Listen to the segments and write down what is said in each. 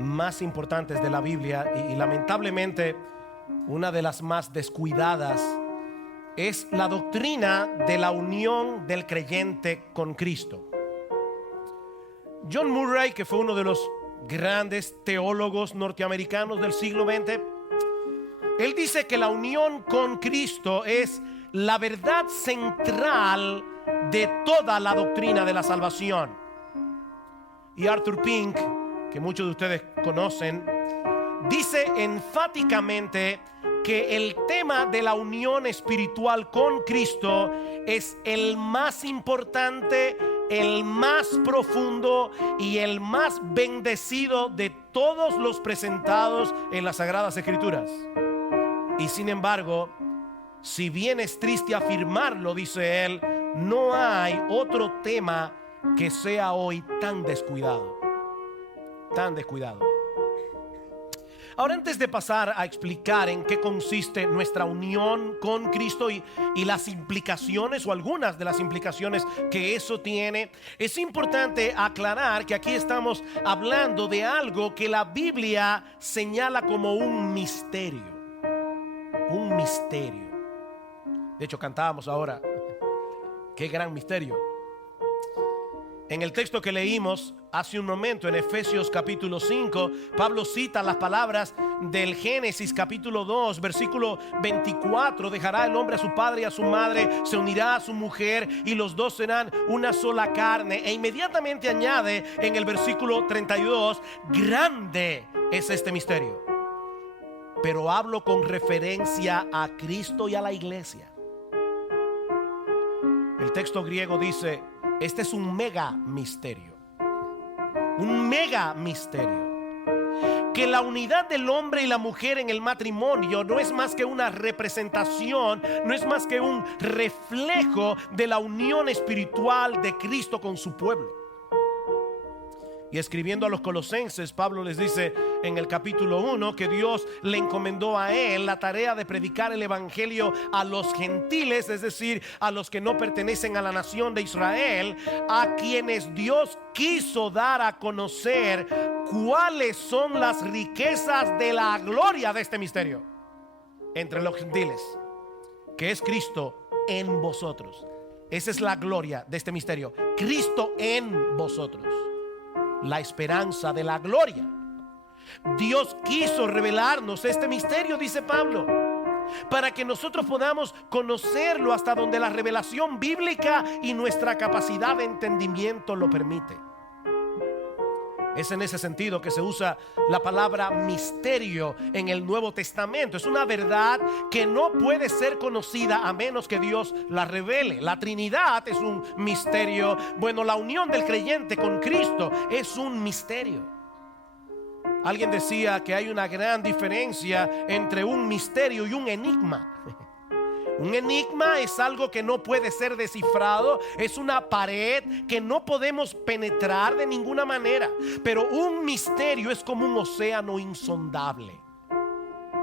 más importantes de la Biblia y lamentablemente una de las más descuidadas es la doctrina de la unión del creyente con Cristo. John Murray, que fue uno de los grandes teólogos norteamericanos del siglo XX, él dice que la unión con Cristo es la verdad central de toda la doctrina de la salvación. Y Arthur Pink, que muchos de ustedes conocen, dice enfáticamente que el tema de la unión espiritual con Cristo es el más importante, el más profundo y el más bendecido de todos los presentados en las Sagradas Escrituras. Y sin embargo, si bien es triste afirmarlo, dice él, no hay otro tema que sea hoy tan descuidado. Tan descuidado. Ahora, antes de pasar a explicar en qué consiste nuestra unión con Cristo y las implicaciones o algunas de las implicaciones que eso tiene, es importante aclarar que aquí estamos hablando de algo que la Biblia señala como un misterio. Un misterio. De hecho, cantábamos ahora, qué gran misterio. En el texto que leímos hace un momento, en Efesios capítulo 5, Pablo cita las palabras del Génesis capítulo 2, versículo 24. Dejará el hombre a su padre y a su madre, se unirá a su mujer y los dos serán una sola carne. E inmediatamente añade en el versículo 32, grande es este misterio. Pero hablo con referencia a Cristo y a la iglesia. El texto griego dice: este es un mega misterio. Un mega misterio. Que la unidad del hombre y la mujer en el matrimonio no es más que una representación, no es más que un reflejo de la unión espiritual de Cristo con su pueblo. Y escribiendo a los colosenses, Pablo les dice en el capítulo 1 que Dios le encomendó a él la tarea de predicar el evangelio a los gentiles, es decir, a los que no pertenecen a la nación de Israel, a quienes Dios quiso dar a conocer cuáles son las riquezas de la gloria de este misterio entre los gentiles, que es Cristo en vosotros. Esa es la gloria de este misterio, Cristo en vosotros, la esperanza de la gloria. Dios quiso revelarnos este misterio, dice Pablo, para que nosotros podamos conocerlo hasta donde la revelación bíblica y nuestra capacidad de entendimiento lo permite. Es en ese sentido que se usa la palabra misterio en el Nuevo Testamento. Es una verdad que no puede ser conocida a menos que Dios la revele. La Trinidad es un misterio. Bueno, la unión del creyente con Cristo es un misterio. Alguien decía que hay una gran diferencia entre un misterio y un enigma. Un enigma es algo que no puede ser descifrado, es una pared que no podemos penetrar de ninguna manera. Pero un misterio es como un océano insondable.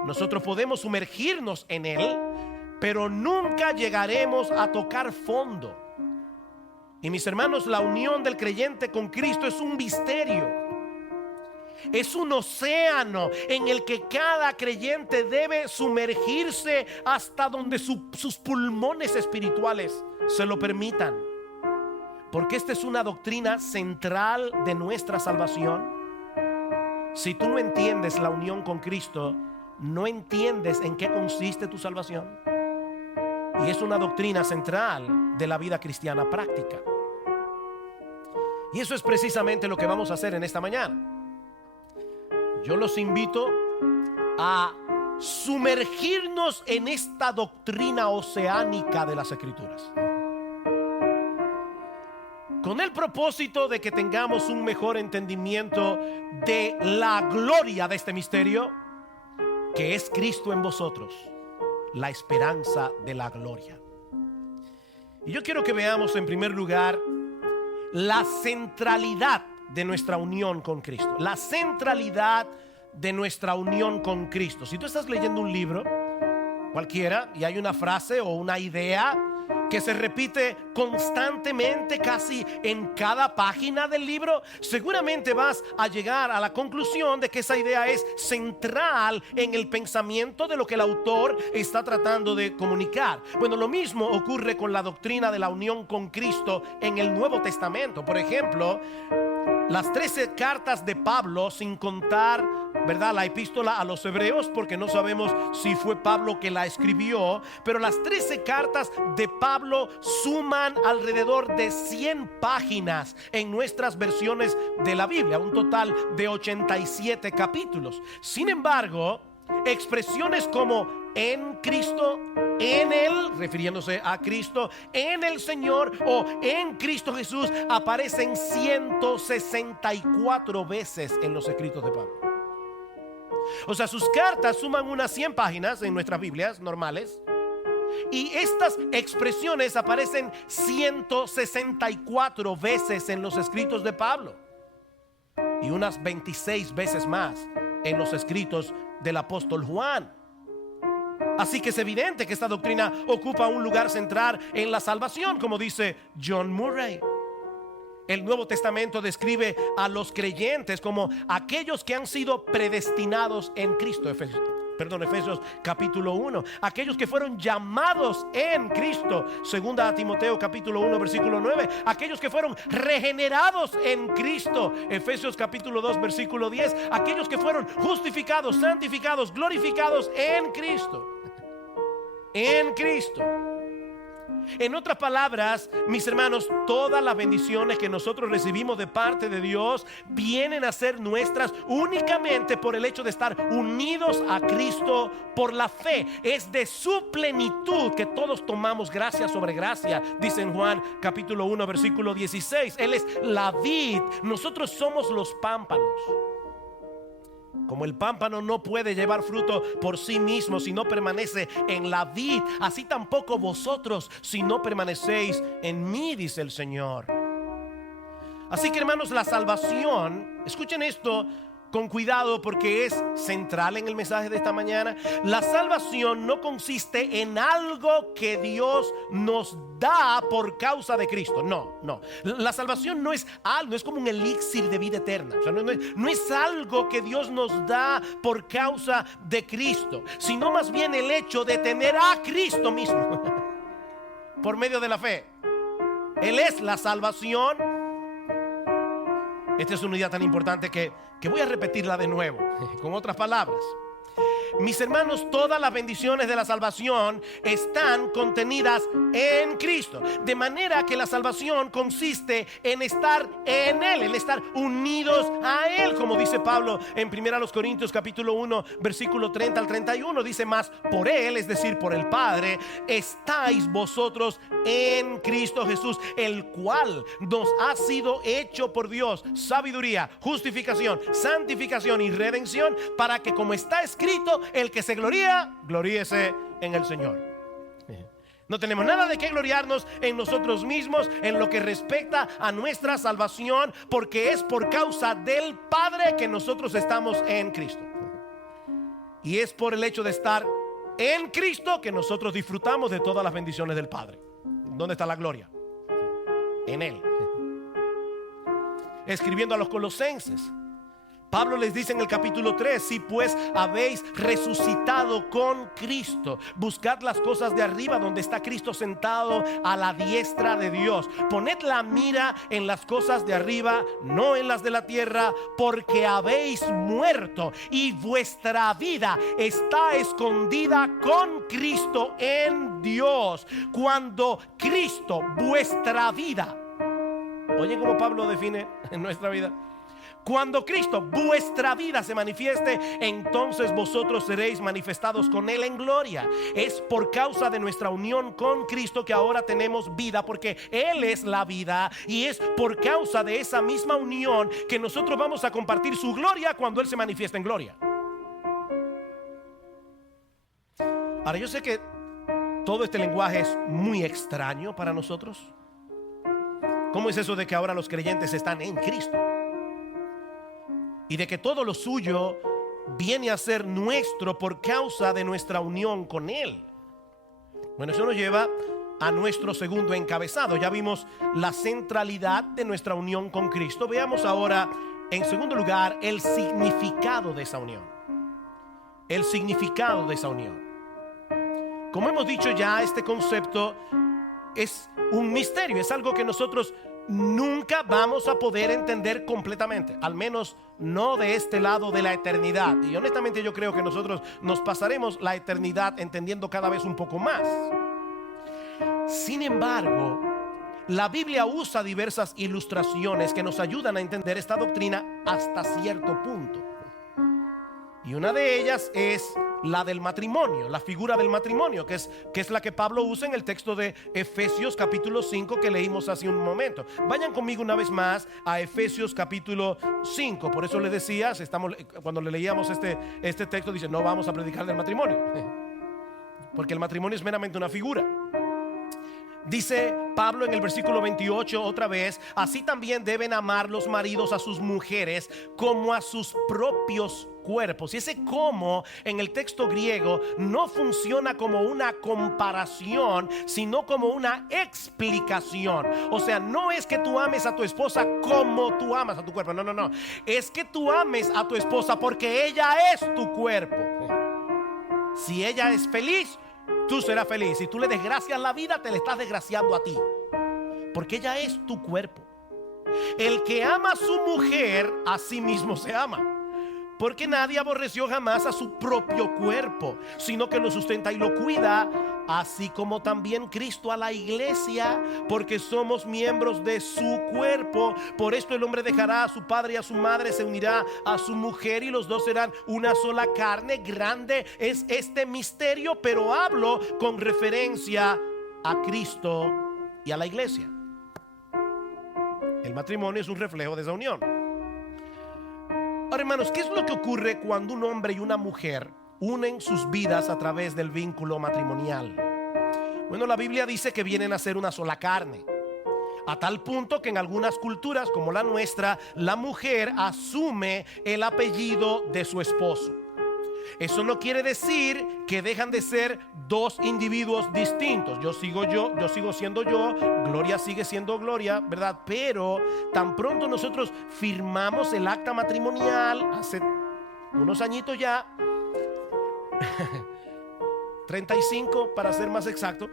Nosotros podemos sumergirnos en él, pero nunca llegaremos a tocar fondo. Y mis hermanos, la unión del creyente con Cristo es un misterio. Es un océano en el que cada creyente debe sumergirse hasta donde sus pulmones espirituales se lo permitan. Porque esta es una doctrina central de nuestra salvación. Si tú no entiendes la unión con Cristo, no entiendes en qué consiste tu salvación. Y es una doctrina central de la vida cristiana práctica. Y eso es precisamente lo que vamos a hacer en esta mañana. Yo los invito a sumergirnos en esta doctrina oceánica de las Escrituras, con el propósito de que tengamos un mejor entendimiento de la gloria de este misterio, que es Cristo en vosotros, la esperanza de la gloria. Y yo quiero que veamos en primer lugar la centralidad de nuestra unión con Cristo. La centralidad de nuestra unión con Cristo. Si tú estás leyendo un libro cualquiera y hay una frase o una idea que se repite constantemente casi en cada página del libro, seguramente vas a llegar a la conclusión de que esa idea es central en el pensamiento de lo que el autor está tratando de comunicar. Bueno, lo mismo ocurre con la doctrina de la unión con Cristo en el Nuevo Testamento. Por ejemplo, las 13 cartas de Pablo, sin contar, ¿verdad?, la epístola a los hebreos, porque no sabemos si fue Pablo que la escribió, pero las 13 cartas de Pablo suman alrededor de 100 páginas en nuestras versiones de la Biblia, un total de 87 capítulos. Sin embargo, expresiones como en Cristo, en Él, refiriéndose a Cristo, en el Señor o en Cristo Jesús, aparecen 164 veces en los escritos de Pablo. O sea, sus cartas suman unas 100 páginas en nuestras Biblias normales, y estas expresiones aparecen 164 veces en los escritos de Pablo y unas 26 veces más en los escritos del apóstol Juan. Así que es evidente que esta doctrina ocupa un lugar central en la salvación, como dice John Murray. El Nuevo Testamento describe a los creyentes como aquellos que han sido predestinados en Cristo. Efesios capítulo 1. Aquellos que fueron llamados en Cristo. Segunda a Timoteo capítulo 1 versículo 9. Aquellos que fueron regenerados en Cristo. Efesios capítulo 2 versículo 10. Aquellos que fueron justificados, santificados, glorificados en Cristo. En Cristo. En otras palabras, mis hermanos, todas las bendiciones que nosotros recibimos de parte de Dios vienen a ser nuestras únicamente por el hecho de estar unidos a Cristo por la fe. Es de su plenitud que todos tomamos gracia sobre gracia, dice en Juan capítulo 1 versículo 16. Él es la vid, nosotros somos los pámpanos. Como el pámpano no puede llevar fruto por sí mismo si no permanece en la vid, así tampoco vosotros si no permanecéis en mí, dice el Señor. Así que, hermanos, la salvación, escuchen esto con cuidado porque es central en el mensaje de esta mañana. La salvación no consiste en algo que Dios nos da por causa de Cristo. No. La salvación no es algo, no es como un elixir de vida eterna. O sea, no es algo que Dios nos da por causa de Cristo, sino más bien el hecho de tener a Cristo mismo por medio de la fe. Él es la salvación. Esta es una idea tan importante que voy a repetirla de nuevo, con otras palabras. Mis hermanos, todas las bendiciones de la salvación están contenidas en Cristo. De manera que la salvación consiste en estar en Él, en estar unidos a Él. Como dice Pablo en 1 Corintios capítulo 1 versículo 30 al 31. Dice más, por Él, es decir, por el Padre, estáis vosotros en Cristo Jesús, el cual nos ha sido hecho por Dios sabiduría, justificación, santificación y redención, para que, como está escrito, el que se gloría, gloríese en el Señor. No tenemos nada de qué gloriarnos en nosotros mismos en lo que respecta a nuestra salvación, porque es por causa del Padre que nosotros estamos en Cristo. Y es por el hecho de estar en Cristo que nosotros disfrutamos de todas las bendiciones del Padre. ¿Dónde está la gloria? En Él. Escribiendo a los colosenses, Pablo les dice en el capítulo 3: si pues habéis resucitado con Cristo, buscad las cosas de arriba, donde está Cristo sentado a la diestra de Dios. Poned la mira en las cosas de arriba, no en las de la tierra, porque habéis muerto y vuestra vida está escondida con Cristo en Dios. Cuando Cristo, vuestra vida, oye cómo Pablo define en nuestra vida. Cuando Cristo, vuestra vida, se manifieste, entonces vosotros seréis manifestados con Él en gloria. Es por causa de nuestra unión con Cristo que ahora tenemos vida, porque Él es la vida, y es por causa de esa misma unión que nosotros vamos a compartir su gloria cuando Él se manifieste en gloria. Ahora, yo sé que todo este lenguaje es muy extraño para nosotros. ¿Cómo es eso de que ahora los creyentes están en Cristo? Y de que todo lo suyo viene a ser nuestro por causa de nuestra unión con Él. Bueno, eso nos lleva a nuestro segundo encabezado. Ya vimos la centralidad de nuestra unión con Cristo. Veamos ahora, en segundo lugar, el significado de esa unión. El significado de esa unión. Como hemos dicho ya, este concepto es un misterio, es algo que nosotros nunca vamos a poder entender completamente, al menos no de este lado de la eternidad. Y honestamente yo creo que nosotros nos pasaremos la eternidad entendiendo cada vez un poco más. Sin embargo, la Biblia usa diversas ilustraciones que nos ayudan a entender esta doctrina hasta cierto punto. Y una de ellas es la del matrimonio, la figura del matrimonio, que es la que Pablo usa en el texto de Efesios capítulo 5 que leímos hace un momento. Vayan conmigo una vez más a Efesios capítulo 5. Por eso les decía, cuando le leíamos este texto, dice, no vamos a predicar del matrimonio, porque el matrimonio es meramente una figura. Dice Pablo en el versículo 28 otra vez: así también deben amar los maridos a sus mujeres como a sus propios cuerpos. Y ese como en el texto griego no funciona como una comparación, sino como una explicación. O sea, no es que tú ames a tu esposa como tú amas a tu cuerpo. No. Es que tú ames a tu esposa porque ella es tu cuerpo. Si ella es feliz, tú serás feliz. Si tú le desgracias la vida, te le estás desgraciando a ti, porque ella es tu cuerpo. El que ama a su mujer, a sí mismo se ama, porque nadie aborreció jamás a su propio cuerpo, sino que lo sustenta y lo cuida, así como también Cristo a la iglesia, porque somos miembros de su cuerpo. Por esto el hombre dejará a su padre y a su madre, se unirá a su mujer y los dos serán una sola carne. Grande es este misterio, pero hablo con referencia a Cristo y a la iglesia. El matrimonio es un reflejo de esa unión. Ahora, hermanos, ¿qué es lo que ocurre cuando un hombre y una mujer unen sus vidas a través del vínculo matrimonial? Bueno, la Biblia dice que vienen a ser una sola carne, a tal punto que en algunas culturas como la nuestra, la mujer asume el apellido de su esposo. Eso no quiere decir que dejan de ser dos individuos distintos. Yo sigo siendo yo, Gloria sigue siendo Gloria, ¿verdad? Pero tan pronto nosotros firmamos el acta matrimonial, hace unos añitos ya, 35 para ser más exacto,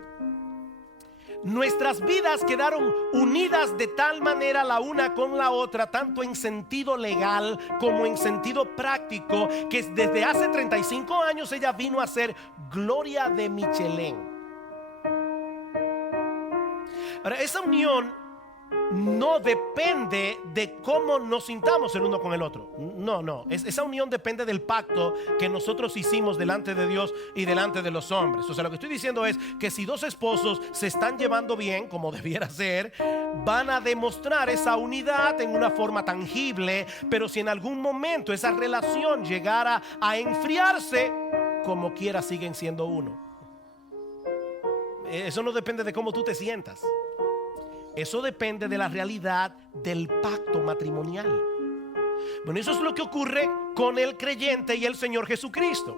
nuestras vidas quedaron unidas de tal manera la una con la otra, tanto en sentido legal como en sentido práctico, que desde hace 35 años ella vino a ser Gloria de Michelén. Ahora, esa unión no depende de cómo nos sintamos el uno con el otro. No. Esa unión depende del pacto que nosotros hicimos delante de Dios y delante de los hombres. O sea, lo que estoy diciendo es que si dos esposos se están llevando bien, como debiera ser, van a demostrar esa unidad en una forma tangible. Pero si en algún momento esa relación llegara a enfriarse, como quiera siguen siendo uno. Eso no depende de cómo tú te sientas. Eso depende de la realidad del pacto matrimonial. Bueno, eso es lo que ocurre con el creyente y el Señor Jesucristo.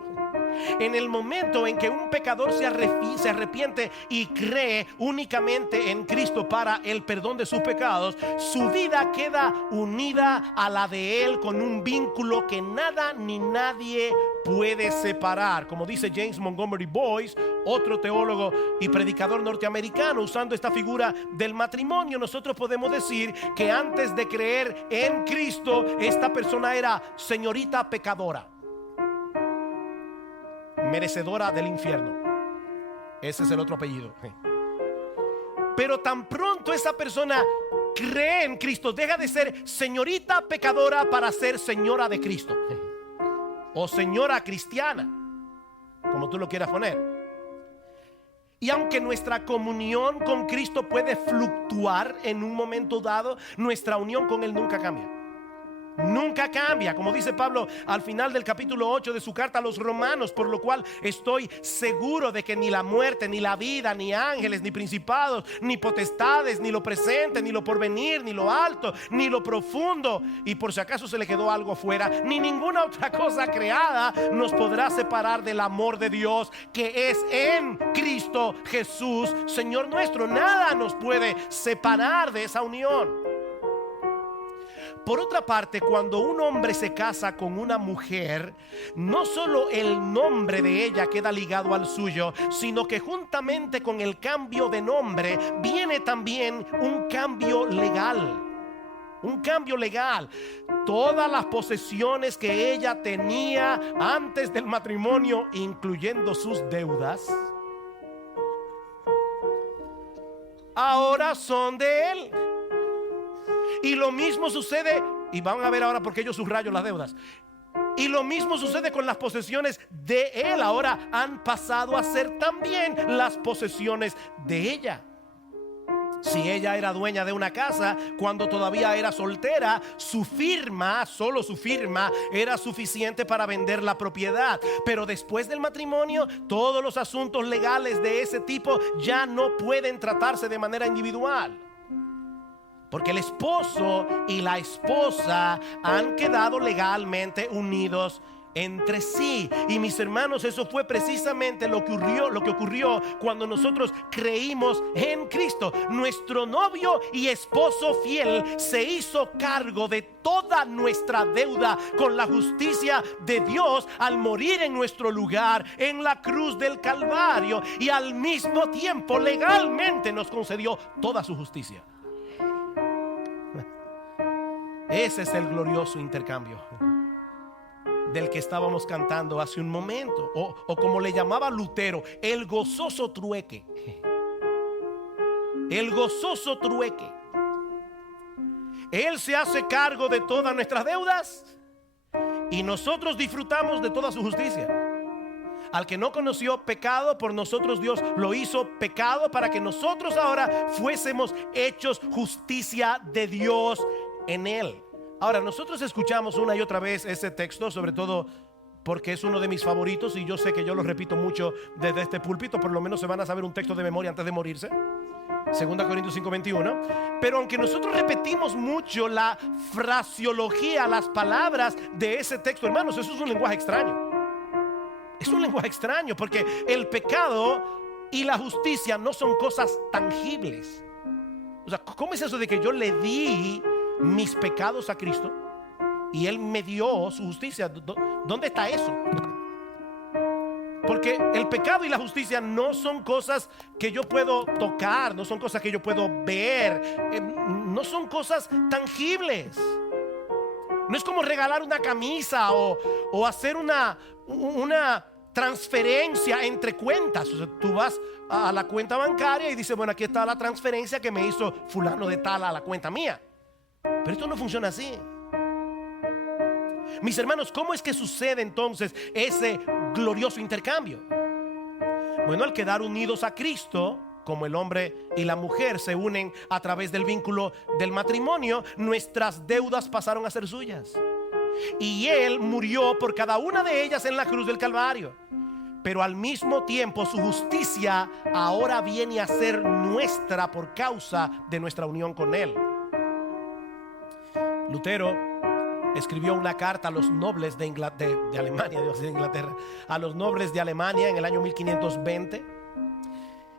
En el momento en que un pecador se arrepiente y cree únicamente en Cristo para el perdón de sus pecados, su vida queda unida a la de Él con un vínculo que nada ni nadie puede separar. Como dice James Montgomery Boyce, otro teólogo y predicador norteamericano, usando esta figura del matrimonio, nosotros podemos decir que antes de creer en Cristo, esta persona era señorita pecadora, merecedora del infierno. Ese es el otro apellido. Pero tan pronto esa persona cree en Cristo, deja de ser señorita pecadora para ser señora de Cristo, o señora cristiana, como tú lo quieras poner. Y aunque nuestra comunión con Cristo puede fluctuar en un momento dado, nuestra unión con Él nunca cambia. nunca cambia, como dice Pablo al final del capítulo 8 de su carta a los romanos, por lo cual estoy seguro de que ni la muerte, ni la vida, ni ángeles, ni principados, ni potestades, ni lo presente, ni lo porvenir, ni lo alto, ni lo profundo, y por si acaso se le quedó algo fuera, ni ninguna otra cosa creada nos podrá separar del amor de Dios que es en Cristo Jesús, Señor nuestro. Nada nos puede separar de esa unión. Por otra parte, cuando un hombre se casa con una mujer, no solo el nombre de ella queda ligado al suyo, sino que juntamente con el cambio de nombre viene también un cambio legal. Un cambio legal. Todas las posesiones que ella tenía antes del matrimonio, incluyendo sus deudas, ahora son de él. Y lo mismo sucede, y van a ver ahora por qué yo subrayo las deudas. Y lo mismo sucede con las posesiones de él. Ahora han pasado a ser también las posesiones de ella. Si ella era dueña de una casa cuando todavía era soltera, su firma, solo su firma, era suficiente para vender la propiedad. Pero después del matrimonio, todos los asuntos legales de ese tipo ya no pueden tratarse de manera individual, porque el esposo y la esposa han quedado legalmente unidos entre sí. Y mis hermanos, eso fue precisamente lo que ocurrió cuando nosotros creímos en Cristo. Nuestro novio y esposo fiel se hizo cargo de toda nuestra deuda con la justicia de Dios al morir en nuestro lugar en la cruz del Calvario, y al mismo tiempo legalmente nos concedió toda su justicia. Ese es el glorioso intercambio del que estábamos cantando hace un momento, o como le llamaba Lutero, el gozoso trueque. El gozoso trueque. Él se hace cargo de todas nuestras deudas y nosotros disfrutamos de toda su justicia. Al que no conoció pecado, por nosotros Dios lo hizo pecado para que nosotros ahora fuésemos hechos justicia de Dios en él. Ahora, nosotros escuchamos una y otra vez ese texto, sobre todo porque es uno de mis favoritos, y yo sé que yo lo repito mucho desde este púlpito. Por lo menos se van a saber un texto de memoria antes de morirse, 2 Corintios 5:21. Pero aunque nosotros repetimos mucho la fraseología, las palabras de ese texto, hermanos, eso es un lenguaje extraño. Es un lenguaje extraño, porque el pecado y la justicia no son cosas tangibles. O sea, ¿cómo es eso de que yo le di mis pecados a Cristo y Él me dio su justicia? ¿Dónde está eso? Porque el pecado y la justicia no son cosas que yo puedo tocar, no son cosas que yo puedo ver, no son cosas tangibles. No es como regalar una camisa o hacer una transferencia entre cuentas. O sea, tú vas a la cuenta bancaria y dices, bueno, aquí está la transferencia que me hizo fulano de tal a la cuenta mía. Pero esto no funciona así. Mis hermanos, ¿cómo es que sucede entonces ese glorioso intercambio? Bueno, al quedar unidos a Cristo, como el hombre y la mujer se unen a través del vínculo del matrimonio, nuestras deudas pasaron a ser suyas. Y Él murió por cada una de ellas en la cruz del Calvario. Pero al mismo tiempo su justicia ahora viene a ser nuestra por causa de nuestra unión con Él. Lutero escribió una carta a los nobles de Alemania, de Inglaterra, a los nobles de Alemania en el año 1520.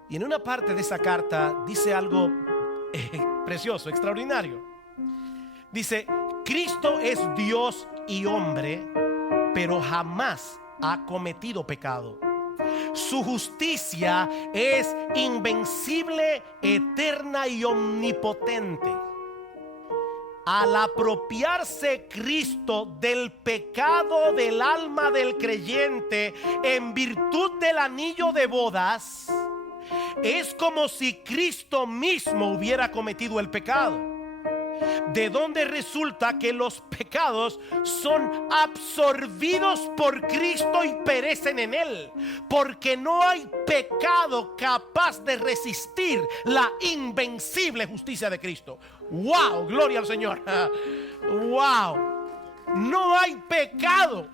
Y en una parte de esa carta dice algo precioso, extraordinario. Dice: Cristo es Dios y hombre, pero jamás ha cometido pecado. Su justicia es invencible, eterna y omnipotente. Al apropiarse Cristo del pecado del alma del creyente en virtud del anillo de bodas, es como si Cristo mismo hubiera cometido el pecado. De donde resulta que los pecados son absorbidos por Cristo y perecen en Él, porque no hay pecado capaz de resistir la invencible justicia de Cristo. ¡Wow! Gloria al Señor. ¡Wow! No hay pecado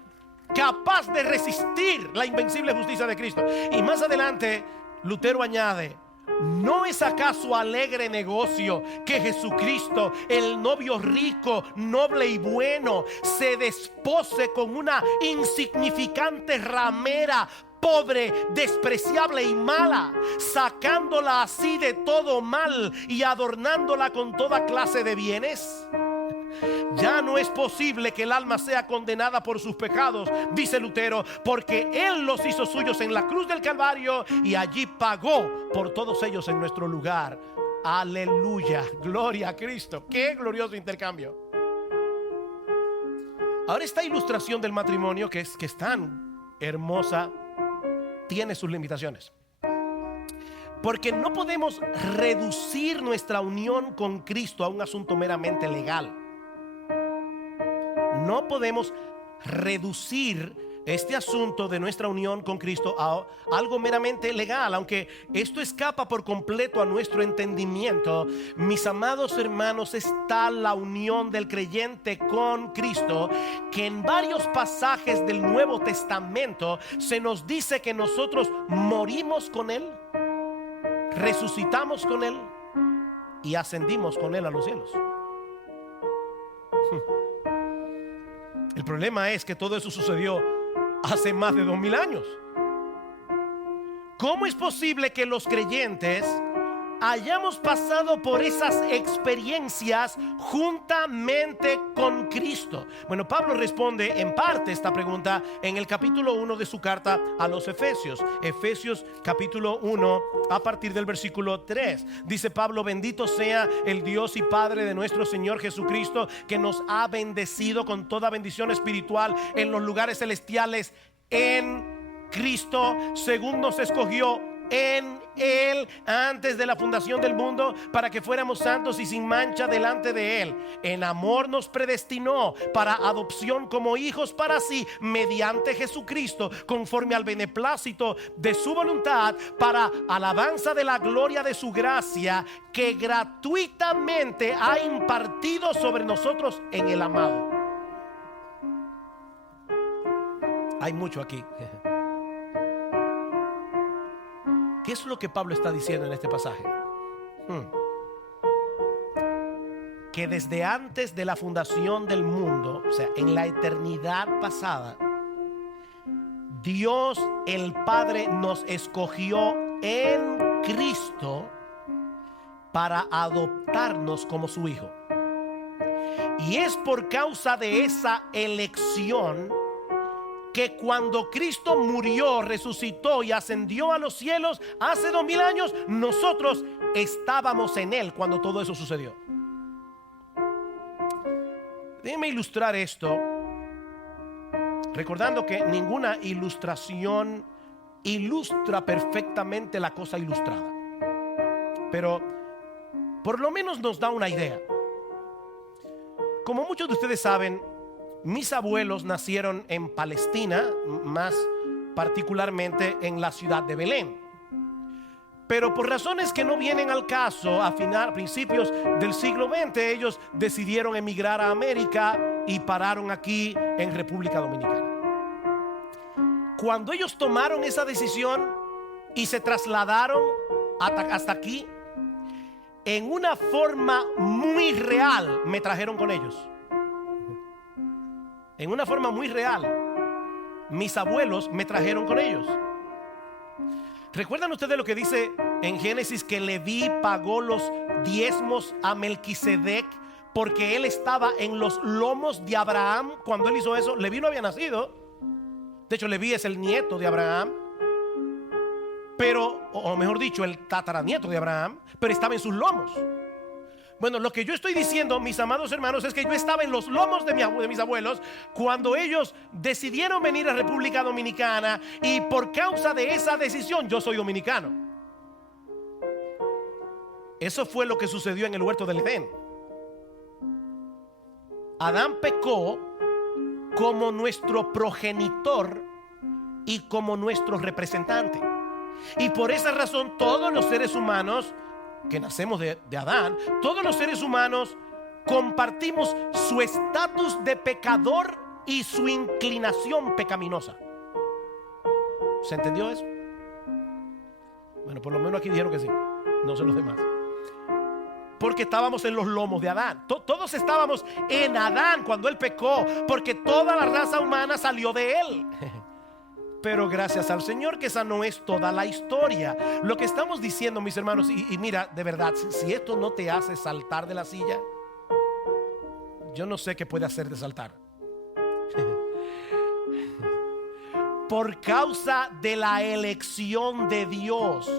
capaz de resistir la invencible justicia de Cristo. Y más adelante Lutero añade: ¿no es acaso alegre negocio que Jesucristo, el novio rico, noble y bueno, se despose con una insignificante ramera, pobre, despreciable y mala, sacándola así de todo mal y adornándola con toda clase de bienes? Ya no es posible que el alma sea condenada por sus pecados, dice Lutero, porque Él los hizo suyos en la cruz del Calvario y allí pagó por todos ellos en nuestro lugar. Aleluya, gloria a Cristo. Qué glorioso intercambio. Ahora, esta ilustración del matrimonio, que es tan hermosa, tiene sus limitaciones, porque no podemos reducir nuestra unión con Cristo a un asunto meramente legal. No podemos reducir este asunto de nuestra unión con Cristo a algo meramente legal, aunque esto escapa por completo a nuestro entendimiento. Mis amados hermanos, está la unión del creyente con Cristo, que en varios pasajes del Nuevo Testamento se nos dice que nosotros morimos con Él, resucitamos con Él y ascendimos con Él a los cielos. El problema es que todo eso sucedió hace más de 2000 años. ¿Cómo es posible que los creyentes hayamos pasado por esas experiencias juntamente con Cristo? Bueno, Pablo responde en parte esta pregunta en el capítulo 1 de su carta a los Efesios. Efesios capítulo 1, a partir del versículo 3. Dice Pablo: bendito sea el Dios y Padre de nuestro Señor Jesucristo, que nos ha bendecido con toda bendición espiritual en los lugares celestiales en Cristo, según nos escogió en Él antes de la fundación del mundo, para que fuéramos santos y sin mancha delante de Él. En amor nos predestinó para adopción como hijos para sí, mediante Jesucristo, conforme al beneplácito de su voluntad, para alabanza de la gloria de su gracia, que gratuitamente ha impartido sobre nosotros en el amado. Hay mucho aquí. ¿Qué es lo que Pablo está diciendo en este pasaje? Que desde antes de la fundación del mundo, o sea, en la eternidad pasada, Dios el Padre nos escogió en Cristo para adoptarnos como su hijo. Y es por causa de esa elección que cuando Cristo murió, resucitó y ascendió a los cielos hace 2000 años, nosotros estábamos en Él cuando todo eso sucedió. Déjenme ilustrar esto, recordando que ninguna ilustración ilustra perfectamente la cosa ilustrada, pero por lo menos nos da una idea. Como muchos de ustedes saben, mis abuelos nacieron en Palestina, más particularmente en la ciudad de Belén. Pero por razones que no vienen al caso, a principios del siglo XX, ellos decidieron emigrar a América y pararon aquí en República Dominicana. Cuando ellos tomaron esa decisión y se trasladaron hasta aquí, en una forma muy real me trajeron con ellos. En una forma muy real, mis abuelos me trajeron con ellos. ¿Recuerdan ustedes lo que dice en Génesis, que Leví pagó los diezmos a Melquisedec porque él estaba en los lomos de Abraham? Cuando él hizo eso, Leví no había nacido. De hecho, Leví es el nieto de Abraham, pero, o mejor dicho, el tataranieto de Abraham, pero estaba en sus lomos. Bueno, lo que yo estoy diciendo, mis amados hermanos, es que yo estaba en los lomos de mis abuelos cuando ellos decidieron venir a República Dominicana, y por causa de esa decisión yo soy dominicano. Eso fue lo que sucedió en el huerto del Edén. Adán pecó como nuestro progenitor y como nuestro representante, y por esa razón todos los seres humanos que nacemos de Adán, todos los seres humanos compartimos su estatus de pecador y su inclinación pecaminosa. ¿Se entendió eso? Bueno, por lo menos aquí dijeron que sí, no sé los demás. Porque estábamos en los lomos de Adán. Todos estábamos en Adán cuando él pecó, porque toda la raza humana salió de él. Pero gracias al Señor que esa no es toda la historia. Lo que estamos diciendo, mis hermanos, y mira, de verdad, si esto no te hace saltar de la silla, yo no sé qué puede hacerte saltar. Por causa de la elección de Dios,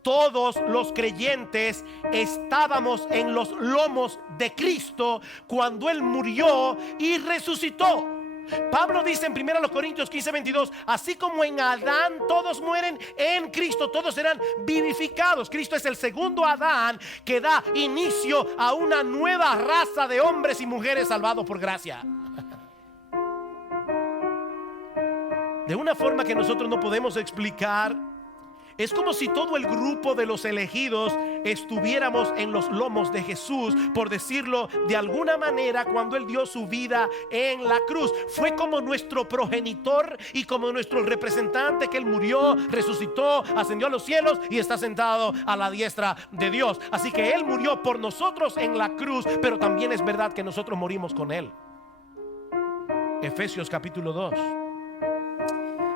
todos los creyentes estábamos en los lomos de Cristo cuando Él murió y resucitó. Pablo dice en 1 Corintios 15:22, así como en Adán todos mueren, en Cristo todos serán vivificados. Cristo es el segundo Adán que da inicio a una nueva raza de hombres y mujeres salvados por gracia. De una forma que nosotros no podemos explicar, es como si todo el grupo de los elegidos estuviéramos en los lomos de Jesús, por decirlo de alguna manera, cuando Él dio su vida en la cruz. Fue como nuestro progenitor y como nuestro representante que Él murió, resucitó, ascendió a los cielos y está sentado a la diestra de Dios. Así que Él murió por nosotros en la cruz, pero también es verdad que nosotros morimos con Él. Efesios capítulo 2.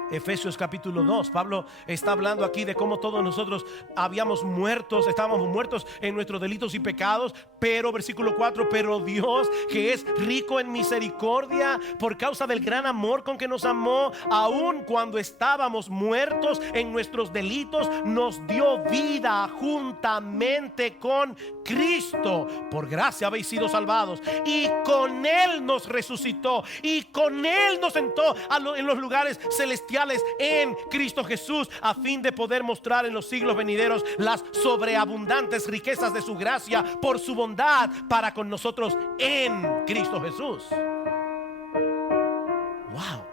Efesios capítulo 2, Pablo está hablando aquí de cómo todos nosotros estábamos muertos en nuestros delitos y pecados, pero versículo 4, pero Dios, que es rico en misericordia, por causa del gran amor con que nos amó, aun cuando estábamos muertos en nuestros delitos, nos dio vida juntamente con Cristo. Por gracia habéis sido salvados, y con Él nos resucitó, y con Él nos sentó en los lugares celestiales en Cristo Jesús, a fin de poder mostrar en los siglos venideros las sobreabundantes riquezas de su gracia por su bondad para con nosotros en Cristo Jesús. Wow.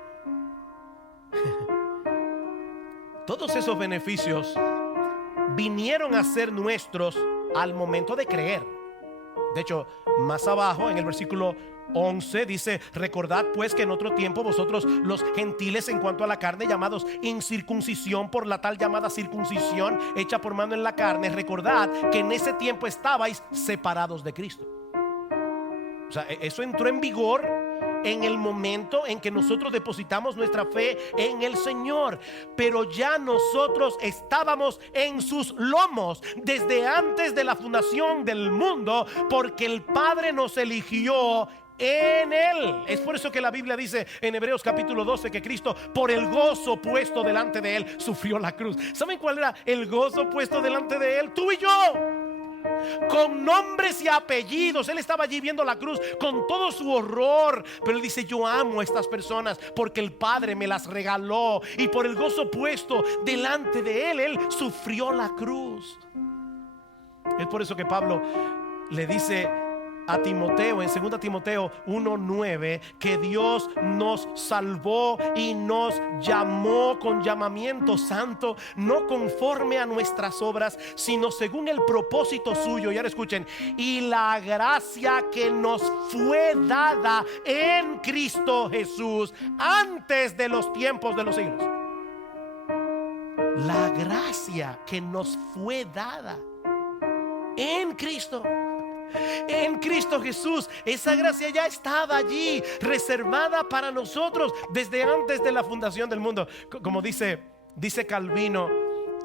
Todos esos beneficios vinieron a ser nuestros al momento de creer. De hecho, más abajo en el versículo 11 dice: recordad pues que en otro tiempo vosotros los gentiles, en cuanto a la carne, llamados incircuncisión por la tal llamada circuncisión hecha por mano en la carne, recordad que en ese tiempo estabais separados de Cristo. O sea, eso entró en vigor en el momento en que nosotros depositamos nuestra fe en el Señor. Pero ya nosotros estábamos en sus lomos desde antes de la fundación del mundo, porque el Padre nos eligió en Él. Es por eso que la Biblia dice en Hebreos capítulo 12 que Cristo, por el gozo puesto delante de Él, sufrió la cruz. ¿Saben cuál era el gozo puesto delante de Él? Tú y yo, con nombres y apellidos. Él estaba allí viendo la cruz con todo su horror, pero Él dice: yo amo a estas personas porque el Padre me las regaló, y por el gozo puesto delante de Él, Él sufrió la cruz. Es por eso que Pablo le dice a Timoteo en 2 Timoteo 1:9 que Dios nos salvó y nos llamó con llamamiento santo, no conforme a nuestras obras, sino según el propósito suyo. Y ahora escuchen: y la gracia que nos fue dada en Cristo Jesús antes de los tiempos de los siglos. La gracia que nos fue dada en Cristo. En Cristo Jesús, esa gracia ya estaba allí, reservada para nosotros desde antes de la fundación del mundo. Como dice Calvino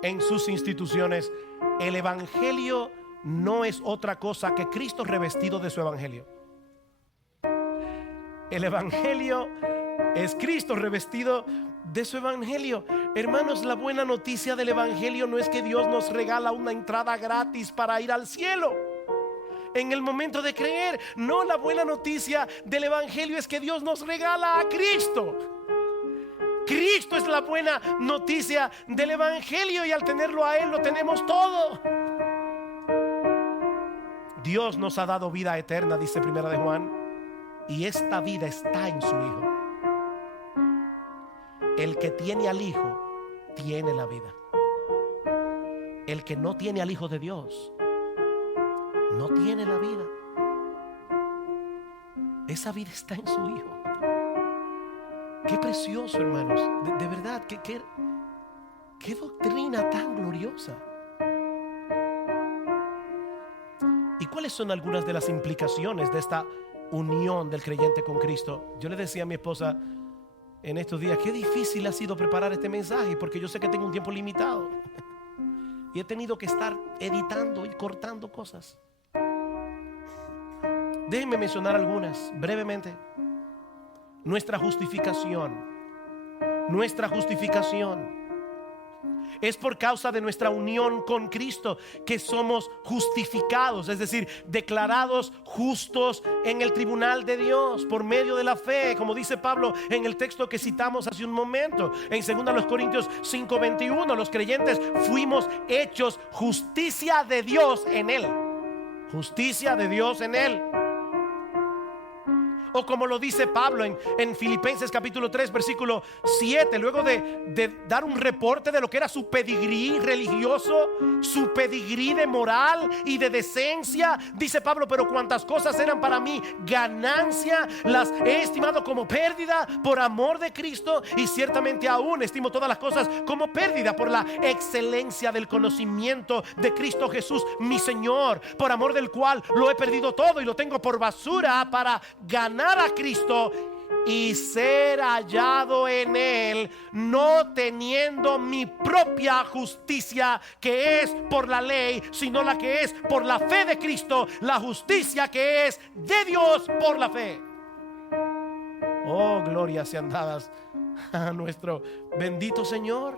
en sus instituciones, el evangelio no es otra cosa que Cristo revestido de su evangelio. El evangelio es Cristo revestido de su evangelio. Hermanos, la buena noticia del evangelio no es que Dios nos regala una entrada gratis para ir al cielo en el momento de creer. No, la buena noticia del evangelio es que Dios nos regala a Cristo. Cristo es la buena noticia del evangelio, y al tenerlo a Él lo tenemos todo. Dios nos ha dado vida eterna, dice 1 de Juan, y esta vida está en su Hijo. El que tiene al Hijo tiene la vida. El que no tiene al Hijo de Dios no tiene la vida. esa vida está en su Hijo. Qué precioso, hermanos. De verdad, qué doctrina tan gloriosa. ¿Y cuáles son algunas de las implicaciones de esta unión del creyente con Cristo? Yo le decía a mi esposa en estos días, qué difícil ha sido preparar este mensaje, porque yo sé que tengo un tiempo limitado y he tenido que estar editando y cortando cosas. Déjenme mencionar algunas brevemente. Nuestra justificación es por causa de nuestra unión con Cristo que somos justificados, es decir, declarados justos en el tribunal de Dios por medio de la fe, como dice Pablo en el texto que citamos hace un momento, en 2 Corintios 5:21. Los creyentes fuimos hechos justicia de Dios en Él. Justicia de Dios en Él. O como lo dice Pablo en Filipenses capítulo 3 versículo 7, luego de dar un reporte de lo que era su pedigrí religioso, su pedigrí de moral y de decencia, dice Pablo: pero cuantas cosas eran para mí ganancia, las he estimado como pérdida por amor de Cristo, y ciertamente aún estimo todas las cosas como pérdida por la excelencia del conocimiento de Cristo Jesús mi Señor, por amor del cual lo he perdido todo y lo tengo por basura para ganar a Cristo y ser hallado en Él, no teniendo mi propia justicia que es por la ley, sino la que es por la fe de Cristo, la justicia que es de Dios por la fe. Oh, glorias sean dadas a nuestro bendito Señor.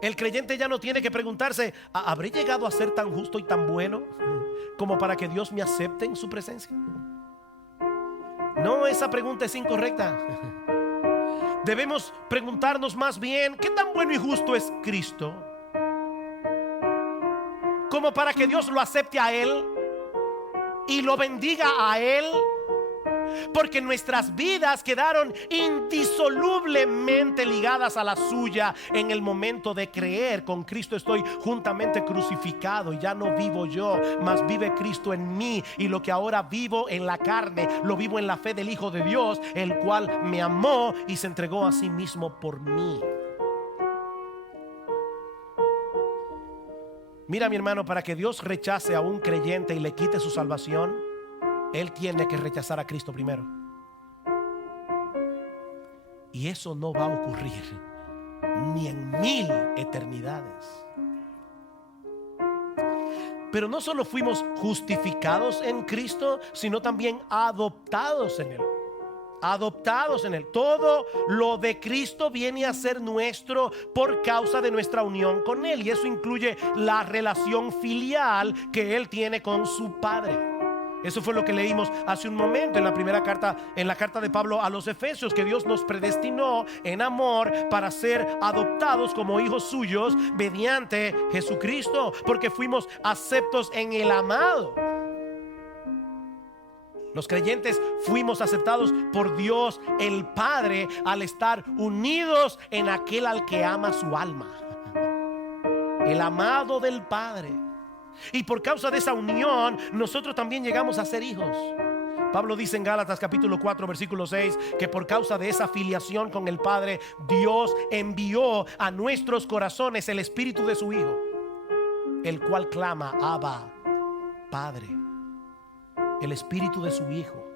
El creyente ya no tiene que preguntarse: ¿habré llegado a ser tan justo y tan bueno como para que Dios me acepte en su presencia? No, esa pregunta es incorrecta. Debemos preguntarnos más bien: ¿qué tan bueno y justo es Cristo como para que Dios lo acepte a Él y lo bendiga a Él? Porque nuestras vidas quedaron indisolublemente ligadas a la suya en el momento de creer. Con Cristo estoy juntamente crucificado, y ya no vivo yo, mas vive Cristo en mí, y lo que ahora vivo en la carne lo vivo en la fe del Hijo de Dios, el cual me amó y se entregó a sí mismo por mí. Mira, mi hermano, para que Dios rechace a un creyente y le quite su salvación, Él tiene que rechazar a Cristo primero. Y eso no va a ocurrir ni en 1000 eternidades. Pero no solo fuimos justificados en Cristo, sino también adoptados en Él. Adoptados en Él. Todo lo de Cristo viene a ser nuestro por causa de nuestra unión con Él. Y eso incluye la relación filial que Él tiene con su Padre. Eso fue lo que leímos hace un momento en la primera carta, en la carta de Pablo a los Efesios, que Dios nos predestinó en amor para ser adoptados como hijos suyos mediante Jesucristo, porque fuimos aceptos en el amado. Los creyentes fuimos aceptados por Dios el Padre al estar unidos en aquel al que ama su alma, el amado del Padre. Y por causa de esa unión nosotros también llegamos a ser hijos. Pablo dice en Gálatas capítulo 4 versículo 6 que por causa de esa filiación con el Padre, Dios envió a nuestros corazones el Espíritu de su Hijo, el cual clama: Abba, Padre. El Espíritu de su Hijo.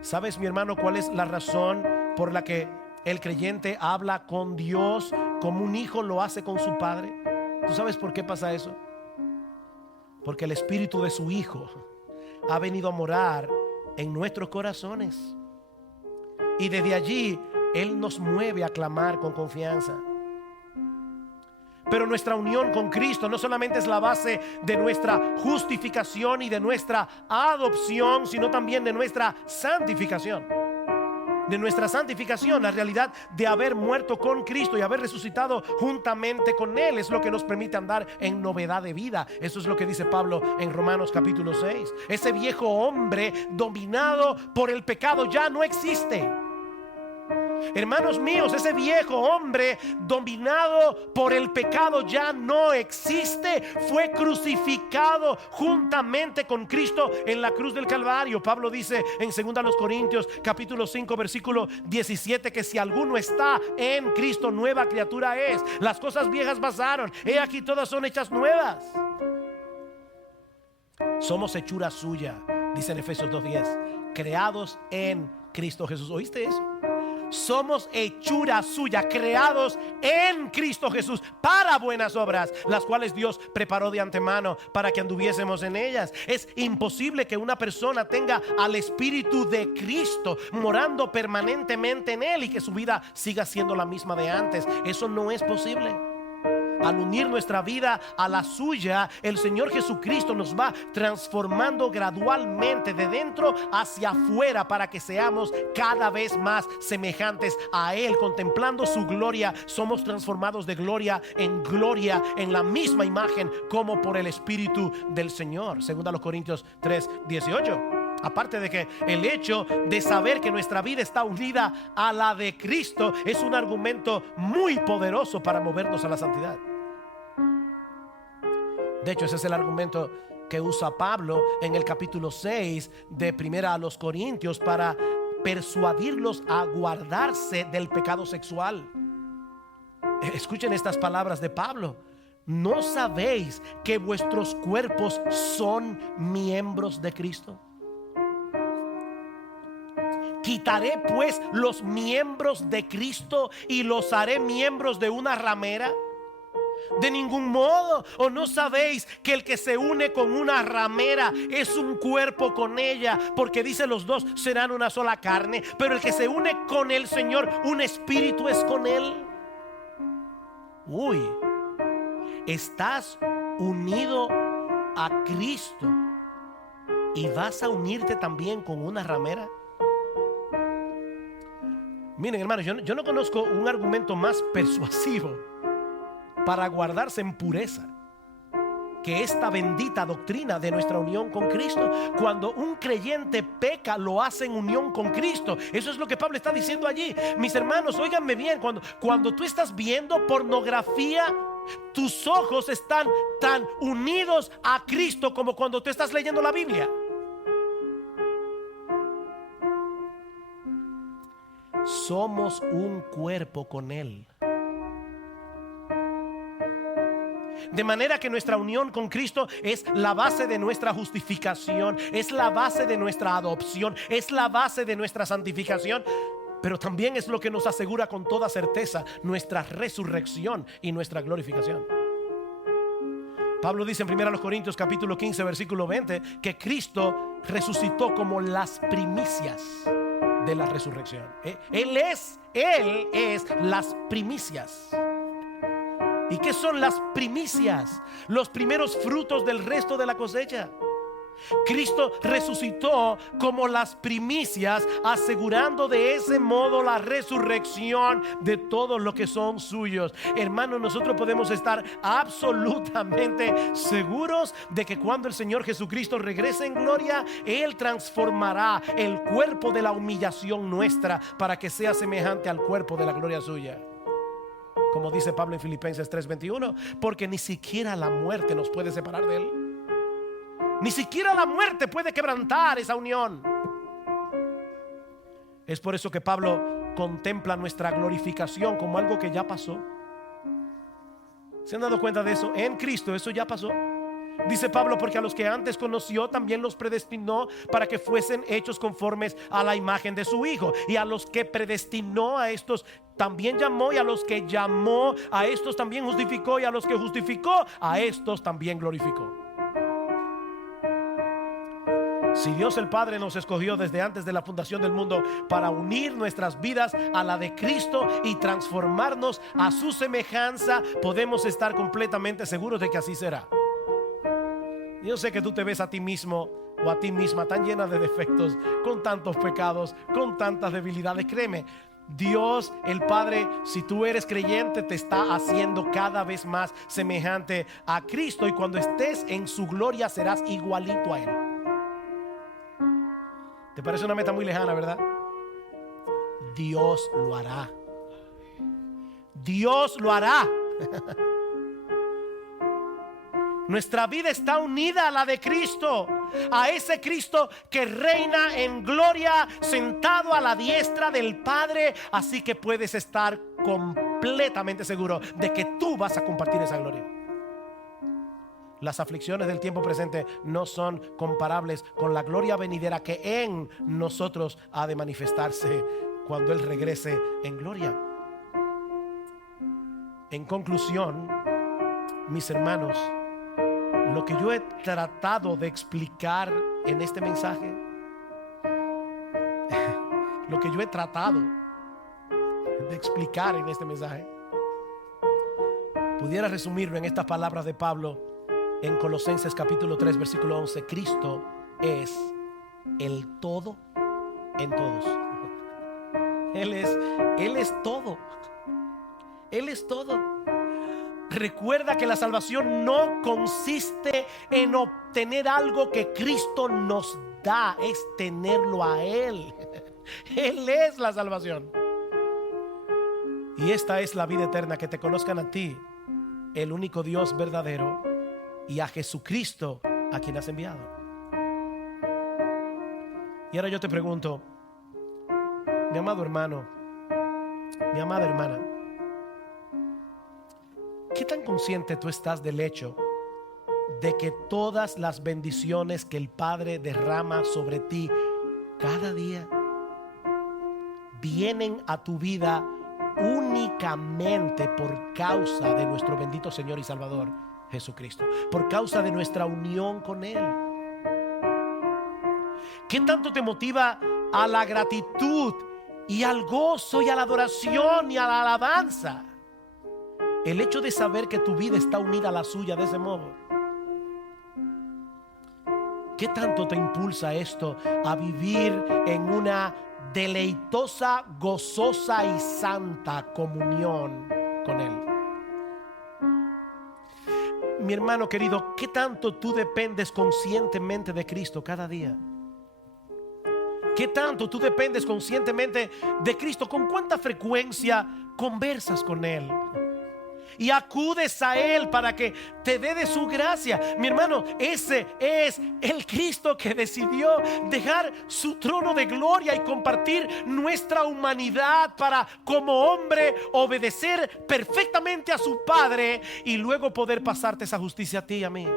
¿Sabes, mi hermano, cuál es la razón por la que el creyente habla con Dios como un hijo lo hace con su padre? ¿Tú sabes por qué pasa eso? Porque el Espíritu de su Hijo ha venido a morar en nuestros corazones, y desde allí Él nos mueve a clamar con confianza. Pero nuestra unión con Cristo no solamente es la base de nuestra justificación y de nuestra adopción, sino también de nuestra santificación. De nuestra santificación, la realidad de haber muerto con Cristo y haber resucitado juntamente con Él, es lo que nos permite andar en novedad de vida. Eso es lo que dice Pablo en Romanos capítulo 6. Ese viejo hombre dominado por el pecado ya no existe. Hermanos míos, ese viejo hombre dominado por el pecado ya no existe. Fue crucificado juntamente con Cristo en la cruz del Calvario. Pablo dice en 2 Corintios capítulo 5 versículo 17 que si alguno está en Cristo, nueva criatura es. Las cosas viejas pasaron, he aquí todas son hechas nuevas. Somos hechura suya, dice en Efesios 2:10, creados en Cristo Jesús. ¿Oíste eso? Somos hechura suya, creados en Cristo Jesús para buenas obras, las cuales Dios preparó de antemano para que anduviésemos en ellas. Es imposible que una persona tenga al Espíritu de Cristo morando permanentemente en él y que su vida siga siendo la misma de antes. Eso no es posible. Al unir nuestra vida a la suya, el Señor Jesucristo nos va transformando gradualmente de dentro hacia afuera para que seamos cada vez más semejantes a Él. Contemplando su gloria, somos transformados de gloria en la misma imagen como por el Espíritu del Señor. 2 Corintios 3:18. Aparte de que el hecho de saber que nuestra vida está unida a la de Cristo es un argumento muy poderoso para movernos a la santidad. De hecho, ese es el argumento que usa Pablo en el capítulo 6 de 1 Corintios para persuadirlos a guardarse del pecado sexual. Escuchen estas palabras de Pablo: ¿no sabéis que vuestros cuerpos son miembros de Cristo? ¿Quitaré pues los miembros de Cristo y los haré miembros de una ramera? De ningún modo. ¿O no sabéis que el que se une con una ramera es un cuerpo con ella? Porque dice, los dos serán una sola carne. Pero el que se une con el Señor, un espíritu es con él. Uy, estás unido a Cristo y vas a unirte también con una ramera. Miren, hermanos, yo no conozco un argumento más persuasivo para guardarse en pureza que esta bendita doctrina de nuestra unión con Cristo. Cuando un creyente peca, lo hace en unión con Cristo. Eso es lo que Pablo está diciendo allí. Mis hermanos, óiganme bien, cuando tú estás viendo pornografía, tus ojos están tan unidos a Cristo como cuando tú estás leyendo la Biblia. Somos un cuerpo con Él. De manera que nuestra unión con Cristo es la base de nuestra justificación, es la base de nuestra adopción, es la base de nuestra santificación, pero también es lo que nos asegura con toda certeza nuestra resurrección y nuestra glorificación. Pablo dice en 1 Corintios capítulo 15 versículo 20 que Cristo resucitó como las primicias de la resurrección. Él es las primicias. ¿Y qué son las primicias? Los primeros frutos del resto de la cosecha. Cristo resucitó como las primicias, asegurando de ese modo la resurrección de todos los que son suyos. Hermanos, nosotros podemos estar absolutamente seguros de que cuando el Señor Jesucristo regrese en gloria, Él transformará el cuerpo de la humillación nuestra para que sea semejante al cuerpo de la gloria suya. Como dice Pablo en Filipenses 3:21, porque ni siquiera la muerte nos puede separar de Él. Ni siquiera la muerte puede quebrantar esa unión. Es por eso que Pablo contempla nuestra glorificación como algo que ya pasó. ¿Se han dado cuenta de eso? En Cristo eso ya pasó. Dice Pablo, porque a los que antes conoció también los predestinó para que fuesen hechos conformes a la imagen de su Hijo. Y a los que predestinó, a estos también llamó, y a los que llamó, a estos también justificó, y a los que justificó, a estos también glorificó. Si Dios el Padre nos escogió desde antes de la fundación del mundo para unir nuestras vidas a la de Cristo y transformarnos a su semejanza, podemos estar completamente seguros de que así será. Yo sé que tú te ves a ti mismo o a ti misma tan llena de defectos, con tantos pecados, con tantas debilidades. Créeme, Dios el Padre, si tú eres creyente, te está haciendo cada vez más semejante a Cristo, y cuando estés en su gloria serás igualito a Él. ¿Te parece una meta muy lejana, verdad? Dios lo hará. Dios lo hará. Nuestra vida está unida a la de Cristo, a ese Cristo que reina en gloria, sentado a la diestra del Padre. Así que puedes estar completamente seguro de que tú vas a compartir esa gloria. Las aflicciones del tiempo presente no son comparables con la gloria venidera que en nosotros ha de manifestarse cuando Él regrese en gloria. En conclusión, mis hermanos, lo que yo he tratado de explicar en este mensaje, lo que yo he tratado de explicar en este mensaje, pudiera resumirlo en estas palabras de Pablo en Colosenses capítulo 3 versículo 11. Cristo es el todo en todos. Él es todo. Él es todo. Recuerda que la salvación no consiste en obtener algo que Cristo nos da, es tenerlo a Él. Él es la salvación. Y esta es la vida eterna, que te conozcan a ti, el único Dios verdadero, y a Jesucristo, a quien has enviado. Y ahora yo te pregunto, mi amado hermano, mi amada hermana, ¿qué tan consciente tú estás del hecho de que todas las bendiciones que el Padre derrama sobre ti cada día vienen a tu vida únicamente por causa de nuestro bendito Señor y Salvador Jesucristo, por causa de nuestra unión con Él? ¿Qué tanto te motiva a la gratitud y al gozo y a la adoración y a la alabanza el hecho de saber que tu vida está unida a la suya de ese modo? ¿Qué tanto te impulsa esto a vivir en una deleitosa, gozosa y santa comunión con Él? Mi hermano querido, ¿qué tanto tú dependes conscientemente de Cristo cada día? ¿Qué tanto tú dependes conscientemente de Cristo? ¿Con cuánta frecuencia conversas con Él y acudes a Él para que te dé de su gracia? Mi hermano, ese es el Cristo que decidió dejar su trono de gloria y compartir nuestra humanidad para, como hombre, obedecer perfectamente a su Padre y luego poder pasarte esa justicia a ti y a mí.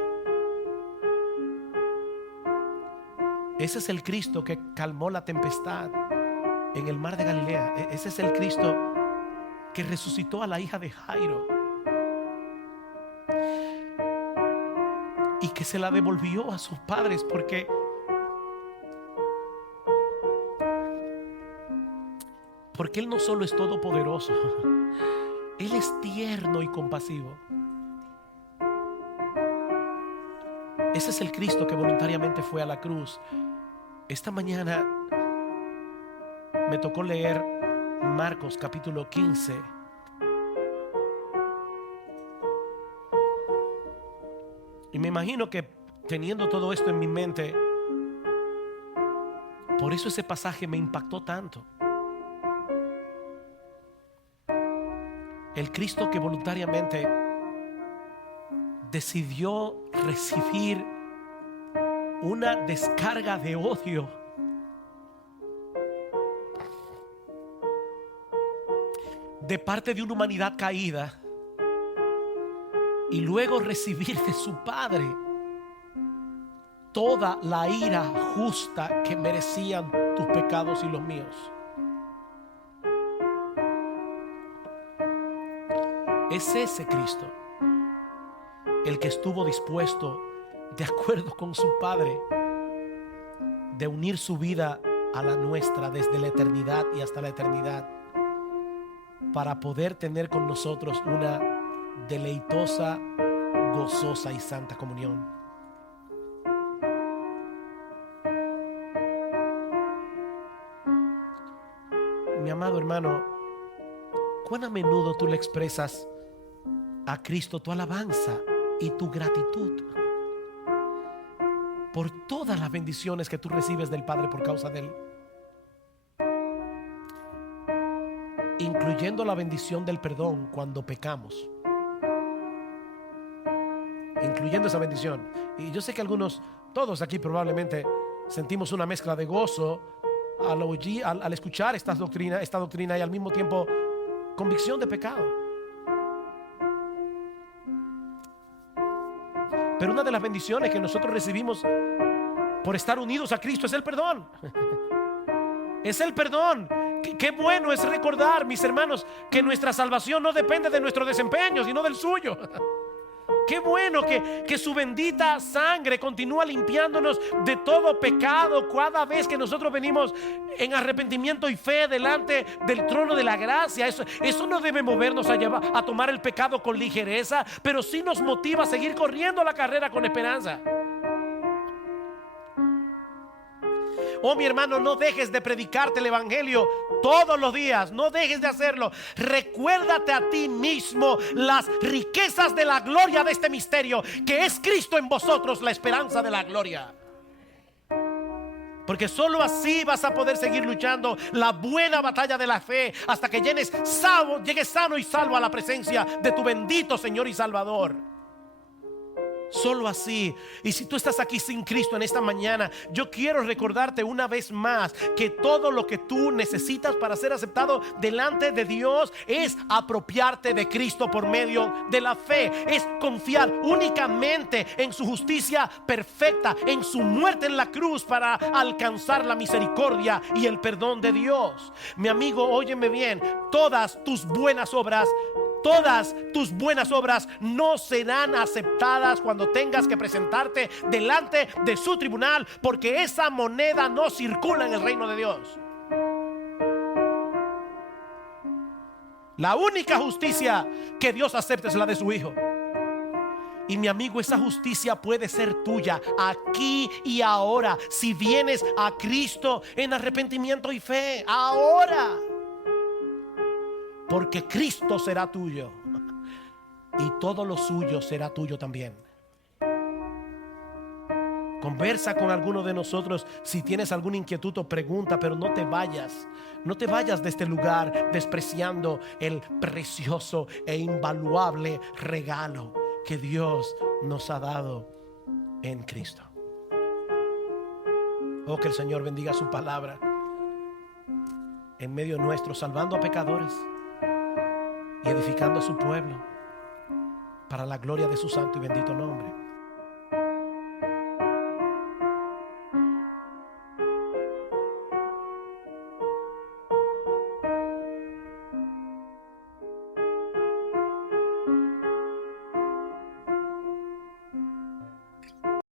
Ese es el Cristo que calmó la tempestad en el mar de Galilea. Ese es el Cristo que resucitó a la hija de Jairo y que se la devolvió a sus padres, porque Él no solo es todopoderoso, Él es tierno y compasivo. Ese es el Cristo que voluntariamente fue a la cruz. Esta mañana me tocó leer Marcos capítulo 15. Y me imagino que, teniendo todo esto en mi mente, por eso ese pasaje me impactó tanto. El Cristo que voluntariamente decidió recibir una descarga de odio de parte de una humanidad caída, y luego recibir de su Padre toda la ira justa que merecían tus pecados y los míos. Es ese Cristo el que estuvo dispuesto, de acuerdo con su Padre, de unir su vida a la nuestra desde la eternidad y hasta la eternidad, para poder tener con nosotros una deleitosa, gozosa y santa comunión. Mi amado hermano, ¿cuán a menudo tú le expresas a Cristo tu alabanza y tu gratitud por todas las bendiciones que tú recibes del Padre por causa de Él? incluyendo la bendición del perdón cuando pecamos, incluyendo esa bendición. Y yo sé que todos aquí probablemente sentimos una mezcla de gozo al escuchar esta doctrina y al mismo tiempo convicción de pecado. Pero una de las bendiciones que nosotros recibimos por estar unidos a Cristo es el perdón. Es el perdón. Qué bueno es recordar, mis hermanos, que nuestra salvación no depende de nuestro desempeño, sino del suyo. Qué bueno que su bendita sangre continúa limpiándonos de todo pecado cada vez que nosotros venimos en arrepentimiento y fe delante del trono de la gracia. Eso no debe movernos a tomar el pecado con ligereza, pero sí nos motiva a seguir corriendo la carrera con esperanza. Oh, mi hermano, no dejes de predicarte el evangelio todos los días. No dejes de hacerlo. Recuérdate a ti mismo las riquezas de la gloria de este misterio, que es Cristo en vosotros, la esperanza de la gloria. Porque solo así vas a poder seguir luchando la buena batalla de la fe hasta que llegues sano y salvo a la presencia de tu bendito Señor y Salvador. Solo así. Y si tú estás aquí sin Cristo en esta mañana, yo quiero recordarte una vez más que todo lo que tú necesitas para ser aceptado delante de Dios es apropiarte de Cristo por medio de la fe. Es confiar únicamente en su justicia perfecta, en su muerte en la cruz para alcanzar la misericordia y el perdón de Dios. Mi amigo, óyeme bien, todas tus buenas obras no serán aceptadas cuando tengas que presentarte delante de su tribunal, porque esa moneda no circula en el reino de Dios. La única justicia que Dios acepta es la de su Hijo. Y mi amigo, esa justicia puede ser tuya aquí y ahora si vienes a Cristo en arrepentimiento y fe. Ahora. Porque Cristo será tuyo y todo lo suyo será tuyo también. Conversa con alguno de nosotros. Si tienes alguna inquietud o pregunta, pero no te vayas. No te vayas de este lugar despreciando el precioso e invaluable regalo que Dios nos ha dado en Cristo. Oh, que el Señor bendiga su palabra en medio nuestro, salvando a pecadores y edificando a su pueblo para la gloria de su santo y bendito nombre.